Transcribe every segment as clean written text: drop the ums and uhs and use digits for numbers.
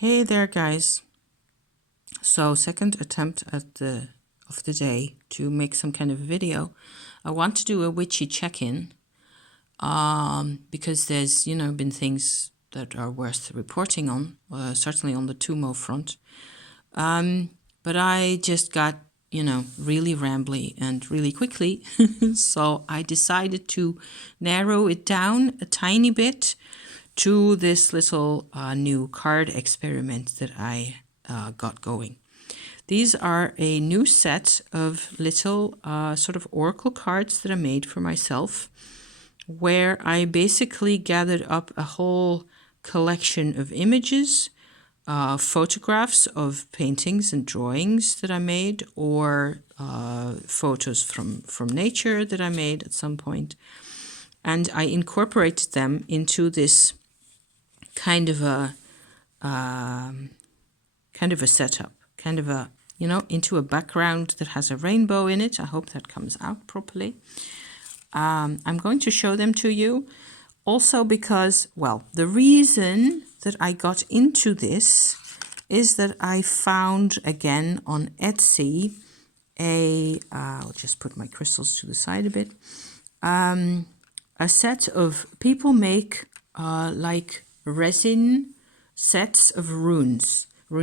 Hey there, guys. So second attempt of the day to make some kind of video. I want to do a witchy check-in because there's been things that are worth reporting on, certainly on the Tumo front. But I just got really rambly and really quickly, so I decided to narrow it down a tiny bit to this little new card experiment that I got going. These are a new set of little sort of oracle cards that I made for myself, where I basically gathered up a whole collection of images, photographs of paintings and drawings that I made, or photos from nature that I made at some point. And I incorporated them into this kind of a setup, into a background that has a rainbow in it. I hope that comes out properly. I'm going to show them to you also because, well, the reason that I got into this is that I found again on Etsy I'll just put my crystals to the side a bit, a set of people make like resin sets of rune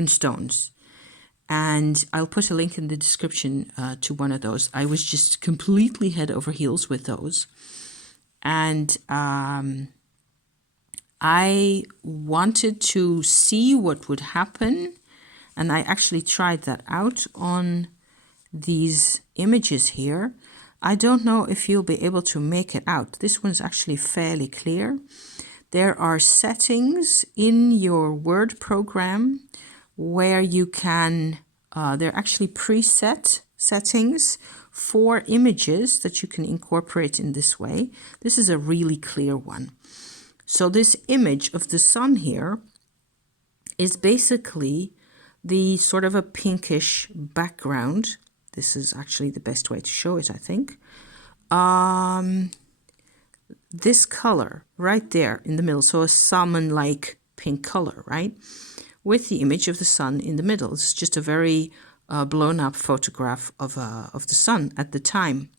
stones, and I'll put a link in the description to one of those. I was just completely head over heels with those, and I wanted to see what would happen, and I actually tried that out on these images here. I don't know if you'll be able to make it out. This one's actually fairly clear. There are settings in your Word program where you can, they're actually preset settings for images that you can incorporate in this way. This is a really clear one. So this image of the sun here is basically the sort of a pinkish background. This is actually the best way to show it, I think. This color right there in the middle, so a salmon-like pink color, right? With the image of the sun in the middle. It's just a very blown up photograph of the sun at the time.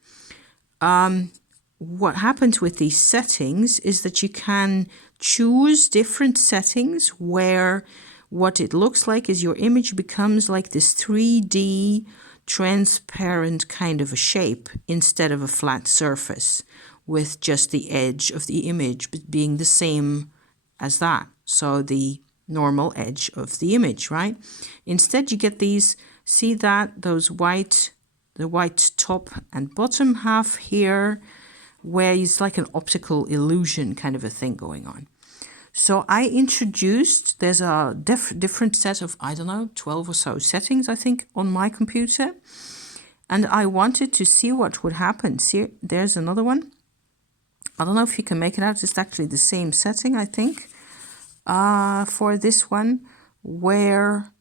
What happens with these settings is that you can choose different settings where what it looks like is your image becomes like this 3D transparent kind of a shape instead of a flat surface, with just the edge of the image being the same as that. So the normal edge of the image, right? Instead, you get these, see that, the white top and bottom half here, where it's like an optical illusion kind of a thing going on. So I introduced, there's a different set of, 12 or so settings, I think, on my computer. And I wanted to see what would happen. See, there's another one. I don't know if you can make it out. It's actually the same setting, I think, for this one, where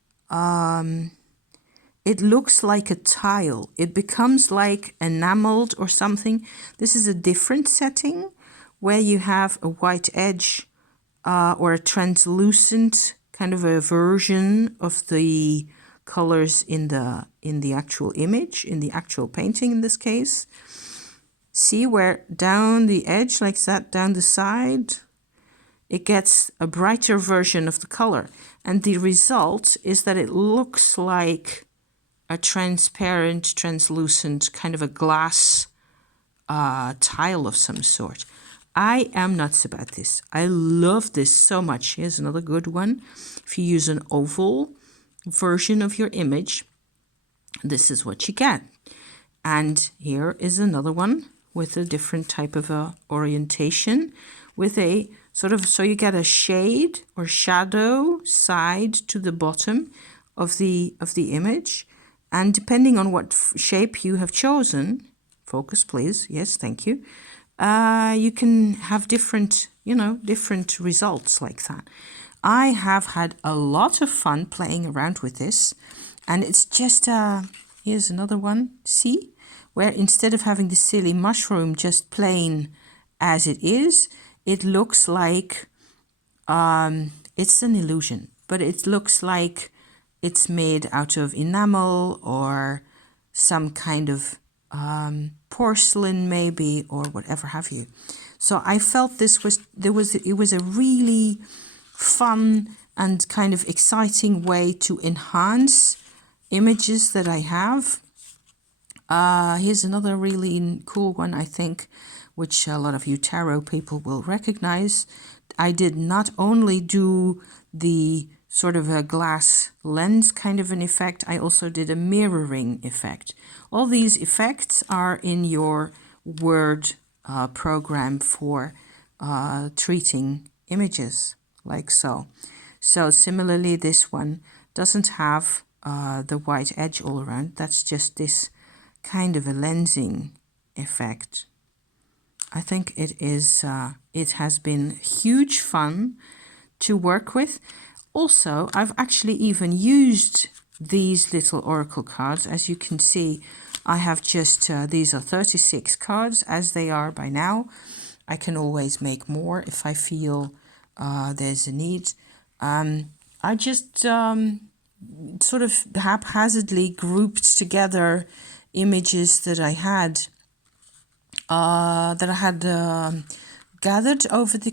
it looks like a tile. It becomes like enameled or something. This is a different setting where you have a white edge or a translucent kind of a version of the colors in the actual image, in the actual painting in this case. See where down the edge, like that, down the side, it gets a brighter version of the color. And the result is that it looks like a transparent, translucent, kind of a glass tile of some sort. I am nuts about this. I love this so much. Here's another good one. If you use an oval version of your image, this is what you get. And here is another one with a different type of orientation, with a sort of, so you get a shade or shadow side to the bottom of the image. And depending on what shape you have chosen, focus please, yes, thank you, you can have different results like that. I have had a lot of fun playing around with this, and it's just, here's another one, see? Where instead of having the silly mushroom just plain as it is, it looks like it's an illusion. but it looks like it's made out of enamel or some kind of porcelain maybe, or whatever have you. So I felt it was a really fun and kind of exciting way to enhance images that I have. Here's another really cool one, I think, which a lot of you tarot people will recognize. I did not only do the sort of a glass lens kind of an effect, I also did a mirroring effect. All these effects are in your Word program for treating images, like so. So similarly, this one doesn't have the white edge all around. That's just this kind of a lensing effect. I think it has been huge fun to work with. Also, I've actually even used these little oracle cards. As you can see, I have just, these are 36 cards as they are by now. I can always make more if I feel there's a need. I just sort of haphazardly grouped together images that I had gathered over a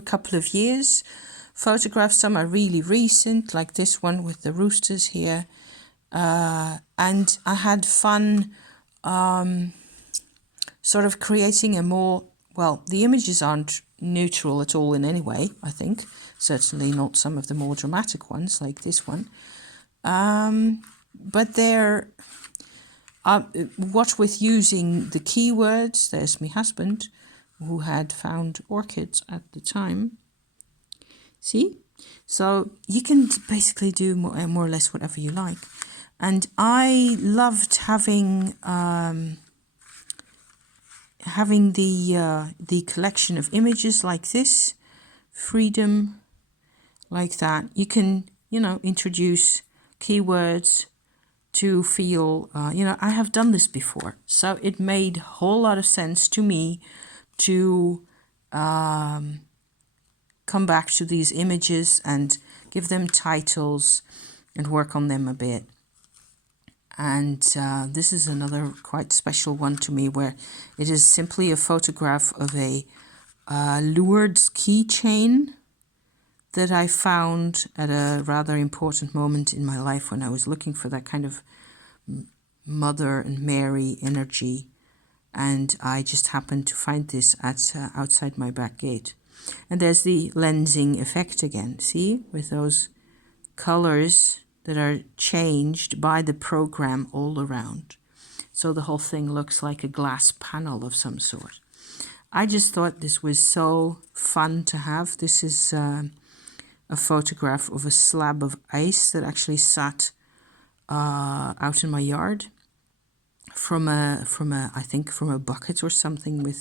couple of years. Photographs, some are really recent, like this one with the roosters here. And I had fun sort of creating a more, well, the images aren't neutral at all in any way, I think. Certainly not some of the more dramatic ones like this one. But they're, what with using the keywords, there's my husband who had found orchids at the time. See? So you can basically do more or less whatever you like. And I loved having the collection of images like this, freedom, like that. You can, introduce keywords to feel, I have done this before. So it made a whole lot of sense to me to come back to these images and give them titles and work on them a bit. And this is another quite special one to me, where it is simply a photograph of a Lourdes keychain that I found at a rather important moment in my life when I was looking for that kind of Mother and Mary energy. And I just happened to find this at outside my back gate. And there's the lensing effect again, see, with those colors that are changed by the program all around. So the whole thing looks like a glass panel of some sort. I just thought this was so fun to have. This is a photograph of a slab of ice that actually sat out in my yard from a bucket or something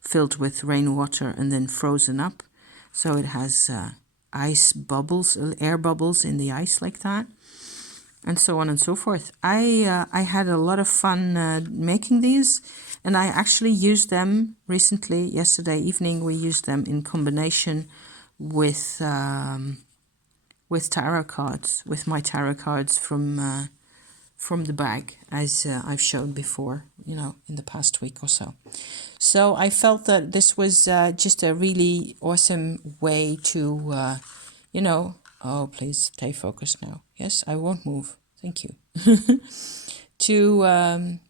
filled with rainwater and then frozen up. So it has ice bubbles, air bubbles in the ice like that, and so on and so forth. I had a lot of fun making these, and I actually used them recently. Yesterday evening we used them in combination with tarot cards, with my tarot cards from the bag, as I've shown before, in the past week or so. So I felt that this was just a really awesome way to, oh, please stay focused now. Yes, I won't move. Thank you. To,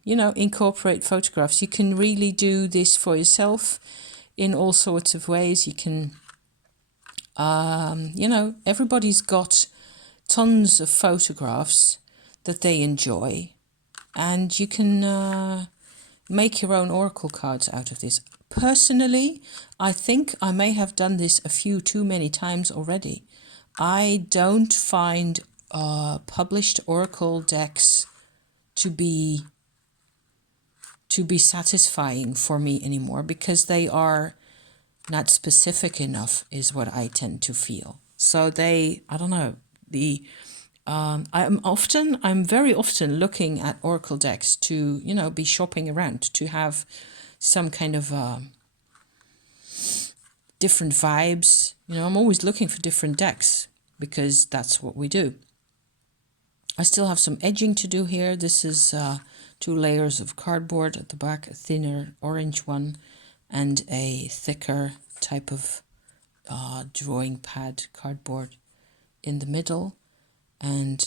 incorporate photographs. You can really do this for yourself in all sorts of ways. You can, everybody's got tons of photographs that they enjoy, and you can make your own oracle cards out of this. Personally, I think I may have done this a few too many times already. I don't find published oracle decks to be satisfying for me anymore, because they are not specific enough, is what I tend to feel. So I don't know, I'm very often looking at oracle decks to, be shopping around, to have some kind of different vibes. I'm always looking for different decks. because that's what we do. I still have some edging to do here. This is 2 layers of cardboard at the back, a thinner orange one and a thicker type of drawing pad cardboard in the middle. And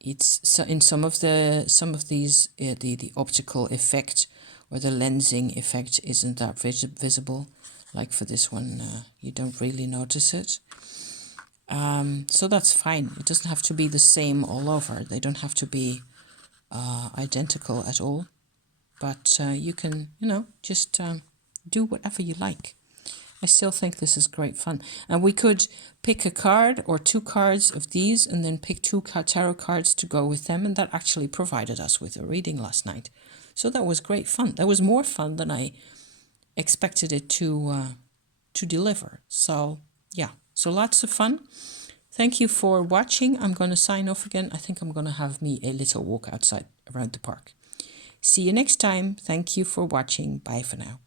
it's so in some of these the optical effect or the lensing effect isn't that visible. Like for this one, you don't really notice it. So that's fine. It doesn't have to be the same all over. They don't have to be identical at all. But you can, just do whatever you like. I still think this is great fun. And we could pick a card or 2 cards of these and then pick 2 tarot cards to go with them. And that actually provided us with a reading last night. So that was great fun. That was more fun than I expected it to deliver. So yeah, so lots of fun. Thank you for watching. I'm going to sign off again. I think I'm going to have me a little walk outside around the park. See you next time. Thank you for watching. Bye for now.